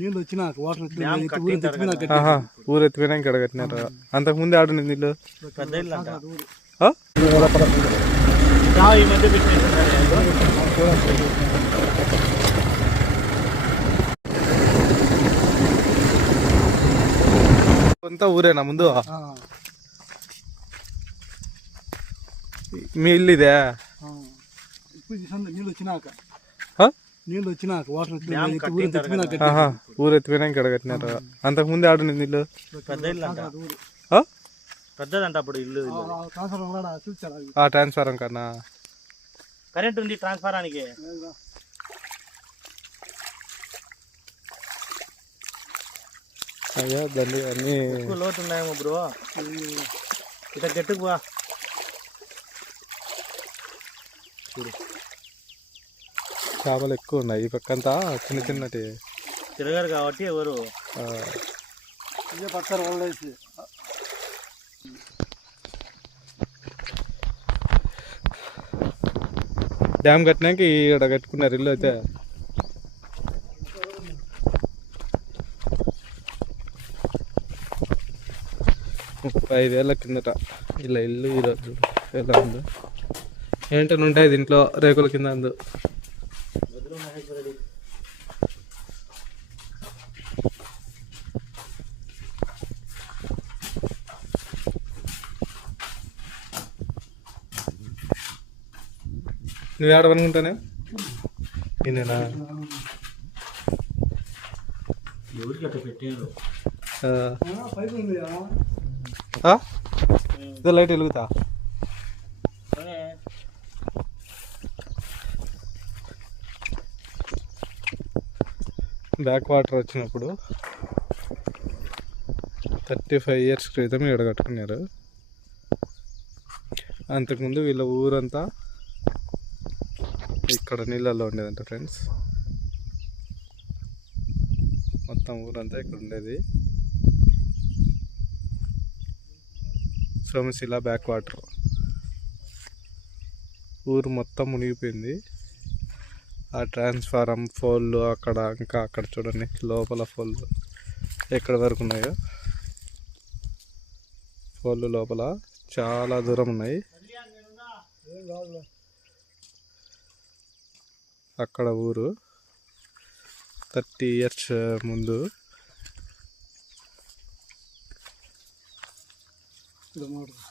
నీళ్ళు వచ్చినాక వాటర్ ఊరు ఎత్తిపోయినా ఇక్కడ కట్టినారు. అంతకుముందు ఆడుంది నీళ్ళు అంతా ఊరేనా ముందు మీ ఇల్లు ఇదే నీళ్ళు వచ్చినాక వాటర్ ఊరు ఎత్తిపోయినా ఇక్కడ కట్టినారు. అంతకుముందు ఆడుంది నీళ్ళు పెద్దదంట అప్పుడు ఇల్లు. ఆ ట్రాన్స్ఫారం కన్నా కరెంట్ ఉంది ట్రాన్స్ఫారానికి. అయ్యా దండి అన్ని లోటు ఉన్నాయేమో బ్రో. ఇక గట్టుకు బా చేపలు ఎక్కువ ఉన్నాయి. ఈ పక్కంతా చిన్న చిన్నటి తిరగారు కాబట్టి ఎవరు పక్కన వదిలేసి డ్యామ్ కట్టినాక ఇక్కడ కట్టుకున్నారు ఇల్లు. అయితే 35 ఏళ్ళ కిందట ఇలా ఇల్లు. ఈరోజు ఎలా ఉందో ఏంటని ఉంటాయి దీంట్లో రేకుల కింద అందు. నువ్వు ఆడవనుకుంటానే నేనేనా ఇదో లైట్ వెలుగుతా. బ్యాక్ వాటర్ వచ్చినప్పుడు 35 years క్రితం ఇక్కడ కట్టుకున్నారు. అంతకుముందు వీళ్ళ ఊరంతా ఇక్కడ నీళ్ళల్లో ఉండేదంట ఫ్రెండ్స్. మొత్తం ఊరంతా ఇక్కడ ఉండేది. Somasila back water. ఊరు మొత్తం మునిగిపోయింది. ఆ ట్రాన్స్ఫారం ఫోన్లు అక్కడ ఇంకా అక్కడ చూడండి లోపల ఫోన్లు ఎక్కడి వరకు ఉన్నాయో. ఫోన్లు లోపల చాలా దూరం ఉన్నాయి. అక్కడ ఊరు 30 years ముందు. కిలోమీటర్